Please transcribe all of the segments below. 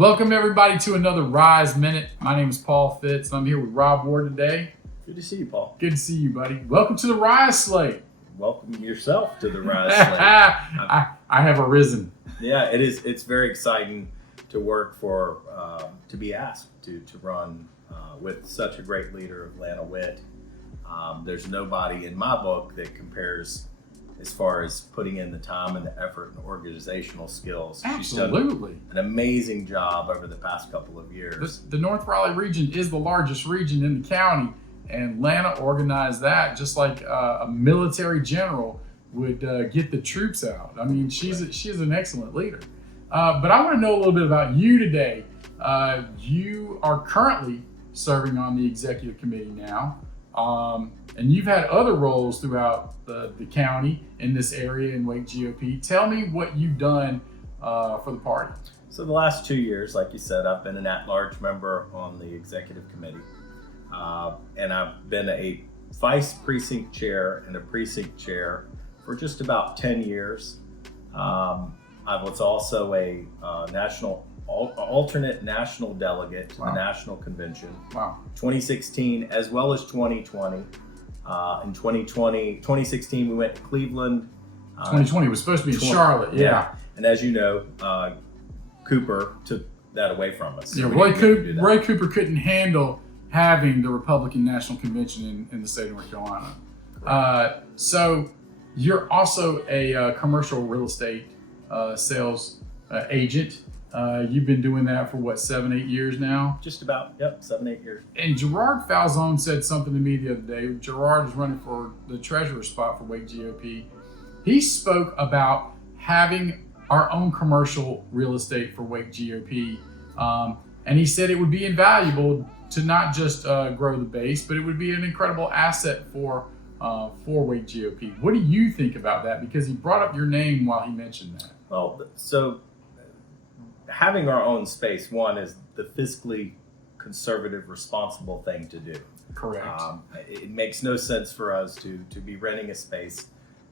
Welcome everybody to another Rise Minute. My name is Paul Fitz and I'm here with Robb today. Good to see you, Paul. Good to see you, buddy. Welcome to the Rise Slate. Welcome yourself to the Rise Slate. I have arisen. Yeah, it is. It's very exciting to work for, to be asked to run with such a great leader of Lana Witt. There's nobody in my book that compares as far as putting in the time and the effort and the organizational skills. Absolutely. She's done an amazing job over the past couple of years. The North Raleigh region is the largest region in the county, and Lana organized that just like a military general would get the troops out. I mean, she's an excellent leader. But I want to know a little bit about you today. You are currently serving on the executive committee now. And you've had other roles throughout the county in this area in Wake GOP. Tell me what you've done for the party. So the last 2 years, like you said, I've been an at-large member on the executive committee. And I've been a vice precinct chair and a precinct chair for just about 10 years. I was also a alternate national delegate to the national convention. Wow. 2016 as well as 2020. In 2016 we went to Cleveland. 2020 was supposed to be in Charlotte. Yeah. And as you know, Cooper took that away from us. Yeah, Roy Cooper couldn't handle having the Republican National Convention in the state of North Carolina. So you're also a commercial real estate sales agent. You've been doing that for what, 7-8 years now? Just about, 7-8 years. And Gerard Falzone said something to me the other day. Gerard is running for the treasurer spot for Wake GOP. He spoke about having our own commercial real estate for Wake GOP. And he said it would be invaluable to not just grow the base, but it would be an incredible asset for Wake GOP. What do you think about that? Because he brought up your name while he mentioned that. Well, so having our own space, one, is the fiscally conservative, responsible thing to do. Correct. It makes no sense for us to be renting a space.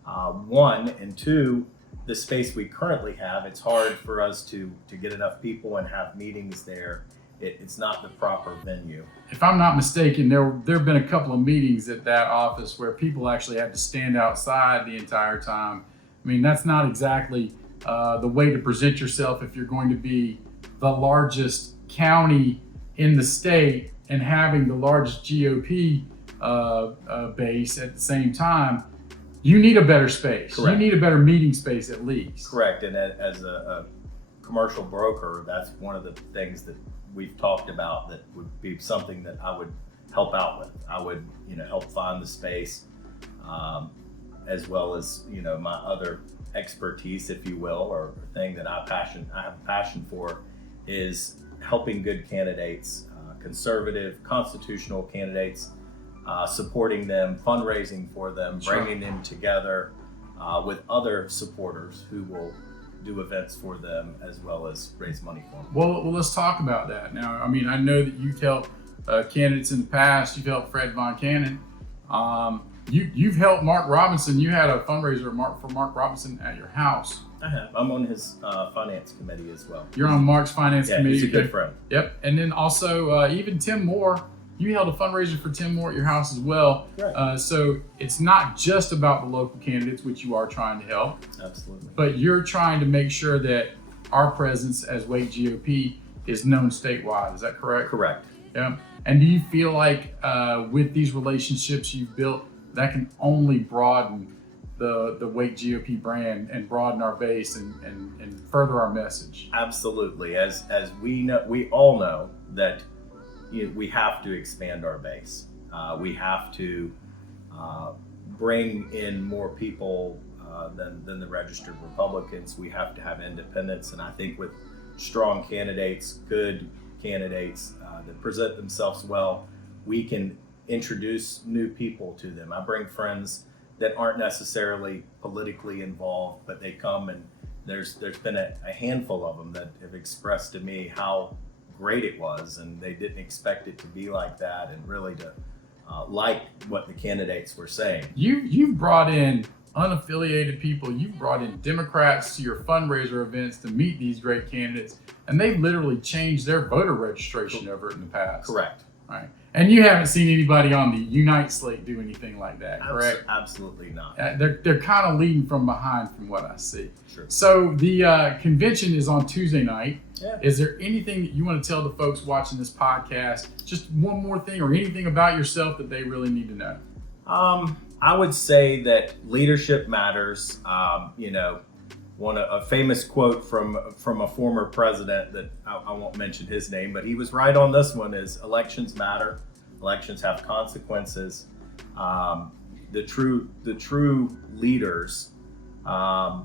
One, and two, the space we currently have, it's hard for us to get enough people and have meetings there. It's not the proper venue. If I'm not mistaken, there have been a couple of meetings at that office where people actually had to stand outside the entire time. I mean, that's not exactly the way to present yourself if you're going to be the largest county in the state and having the largest GOP base at the same time. You need a better space. Correct. You need a better meeting space at least. Correct. And as a commercial broker, that's one of the things that we've talked about that would be something that I would help out with. I would, help find the space, as well as, my other expertise, if you will, or thing that I have a passion for, is helping good candidates, conservative, constitutional candidates, supporting them, fundraising for them, bringing them together with other supporters who will do events for them as well as raise money for them. Well, let's talk about that now. I mean, I know that you've helped candidates in the past. You've helped Fred Von Cannon. You've helped Mark Robinson. You had a fundraiser for Mark Robinson at your house. I have. I'm on his finance committee as well. You're on Mark's finance committee. He's a good friend. Yep. And then also even Tim Moore. You held a fundraiser for Tim Moore at your house as well. Right. So it's not just about the local candidates, which you are trying to help. Absolutely. But you're trying to make sure that our presence as Wake GOP is known statewide. Is that correct? Correct. Yeah. And do you feel like with these relationships you've built, that can only broaden the Wake GOP brand and broaden our base and further our message? Absolutely. As we know, we all know that we have to expand our base. We have to bring in more people than the registered Republicans. We have to have independents, and I think with strong candidates, good candidates that present themselves well, we can introduce new people to them. I bring friends that aren't necessarily politically involved, but they come, and there's been a handful of them that have expressed to me how great it was, and they didn't expect it to be like that, and really to like what the candidates were saying. You've brought in unaffiliated people. You've brought in Democrats to your fundraiser events to meet these great candidates, and they've literally changed their voter registration over in the past. Correct. Right. And you haven't seen anybody on the Unite slate do anything like that, correct? Absolutely not. They're kind of leading from behind from what I see. Sure. So the convention is on Tuesday night. Yeah. Is there anything that you want to tell the folks watching this podcast? Just one more thing or anything about yourself that they really need to know? I would say that leadership matters. A famous quote from a former president that I won't mention his name, but he was right on this one: is elections matter. Elections have consequences. The true leaders are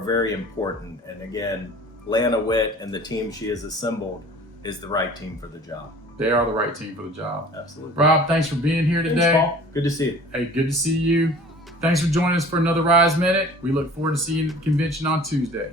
very important. And again, Lana Witt and the team she has assembled is the right team for the job. They are the right team for the job. Absolutely. Robb, thanks for being here today. Thanks, Paul. Good to see you. Hey, good to see you. Thanks for joining us for another Rise Minute. We look forward to seeing you at the convention on Tuesday.